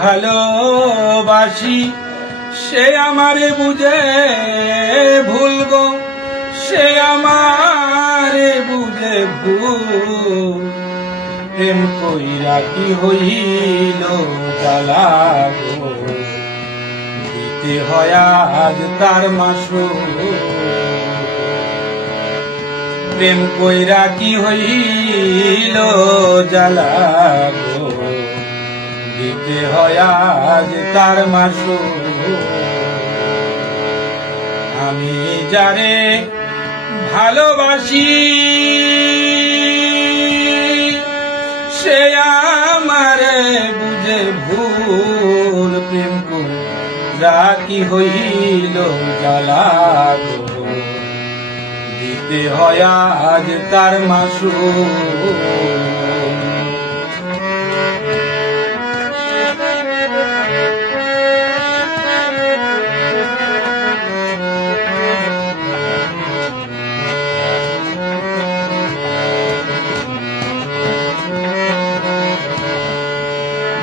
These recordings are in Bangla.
ভালোবাসি সে আমারে বুঝে ভুল গো, সে আমারে বুঝে ভুল। প্রেম কইরা কি হইল জ্বালা গো, দিতে হয় আজ তার মাসুল। প্রেম কইরা কি হইল জ্বালা গো, দিতে হয় আজ তার মাসুল। আমি যারে ভালোবাসি সে আমারে বুঝে ভুল। প্রেম কইরা কি হইল জ্বালা গো, দিতে হয় আজ তার মাসুল।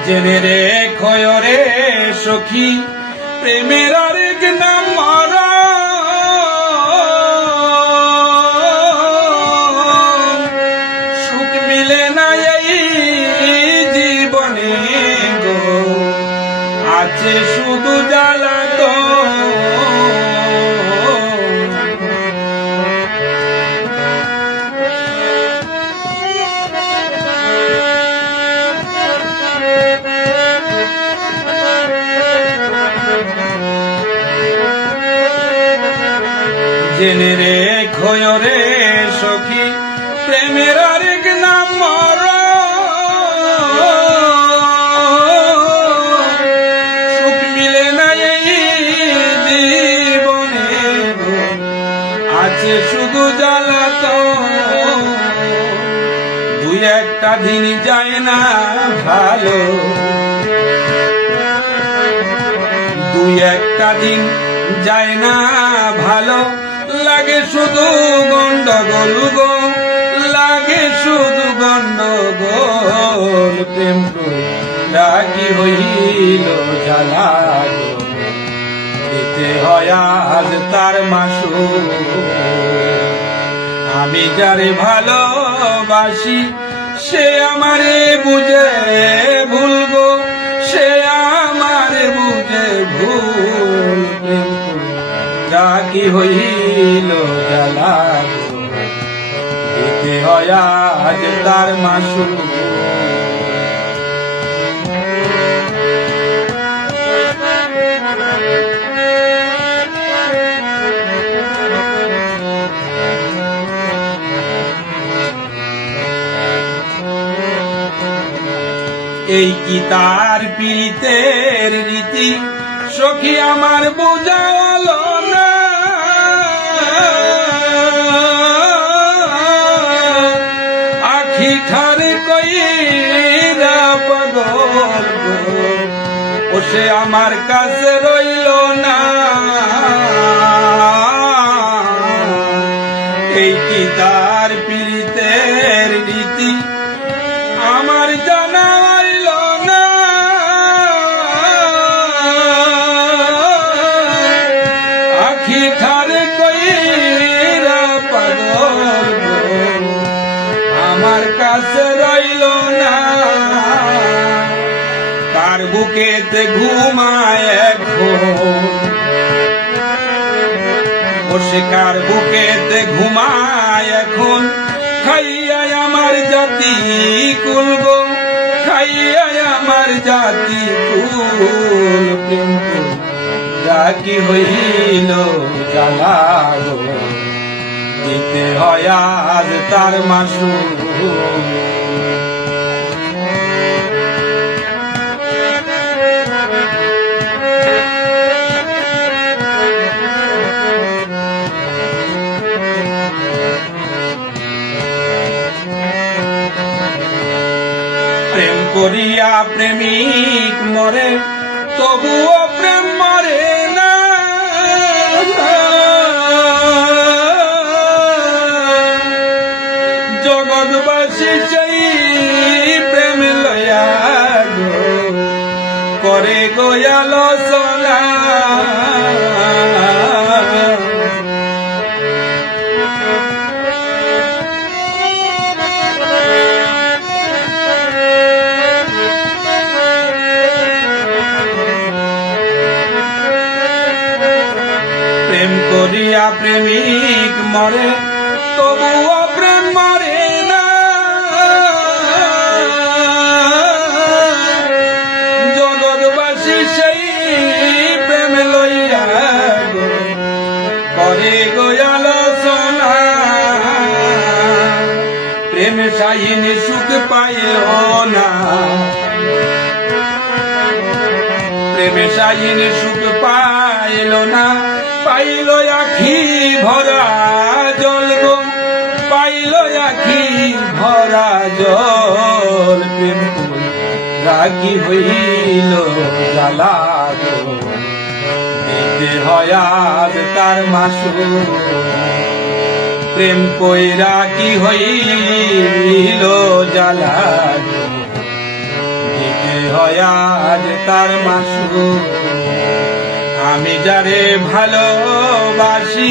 জেনে রেখো রে সখী, প্রেমের আরেক নাম মরণ। সুখ মিলে না এই জীবনে গো, আছে শুধু জ্বালাতন। জেনে রেখো রে সখী, প্রেমের আরেক নাম মরণ। সুখ মিলে না এই জীবনে গো, আছে শুধু জ্বালাতন। দুই একটা দিন যায় না ভালো, দুই একটা দিন যায় না ভালো, লাগে শুধু গন্ডগোল গো, লাগে শুধু গন্ডগোল। প্রেম কইরা কি হইল জ্বালা গো, দিতে হয় আজ তার মাসুল। আমি যারে ভালোবাসি সে আমারে বুঝে ভুল গো, সে আমারে বুঝে ভুল। প্রেম কইরা কি হইল জ্বালা গো, দিতে হয় আজ তার মাসুল। এই কি তার পীড়িতের রীতি সখী আমার বোঝাল না। আখি ঠারে কইরা পাগল গো, ও সে আমার কাছে রইল না। এই কি তার পীড়িতের রীতি আমার জানা হইল না। আখি ঠারে কইরা পাগল গো, আমার কাছে রইল না। তার বুকেতে ঘুমায় এখন, বসে কার বুকেতে ঘুমায় এখন। খাইয়া আমার জাতি কুল গো, খাইয়া আমার জাতি কুল। প্রেম কইরা কি হইল জ্বালা গো, দিতে হয় আজ তার মাসুল। প্রেম করিয়া প্রেমিক মরে, তবুও প্রেম মরে না। জগৎবাসী সেই প্রেম লয়া গো, করে আলোচনা প্রেম করিয়া প্রেমিক মরে তবুও প্রেম মরে না জগৎবাসী সেই প্রেম লইয়া করে আলোচনা প্রেম সাহিনী সুখ পাইল না প্রেম সাহিনী সুখ পাইল না পাইল আখি ভরা জল গো পাইল আখি ভরা জল প্রেম রাগি হইল জ্বালা গো দিতে হয় আজ তার মাসু প্রেম কইরা কি হইল জ্বালা গো দিতে হয় আজ তার মাসু আমি যারে ভালোবাসি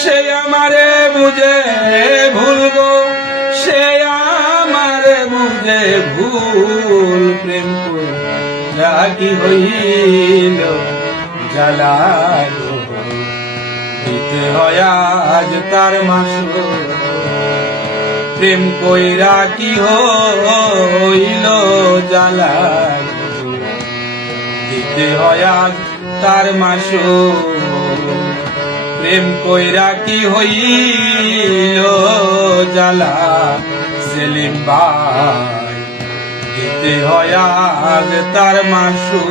সে আমারে বুঝে ভুল গো সে আমারে বুঝে ভুল প্রেম রাগি হইল জ্বালা গো দিতে হয় আজ তার মাসু প্রেম কইরা কি হইল জ্বালা গো দিতে হয় আজ তার মাসু প্রেম কইরা কি হইল জ্বালা সেলিম ভাই দিতে হয় আজ তার মাসু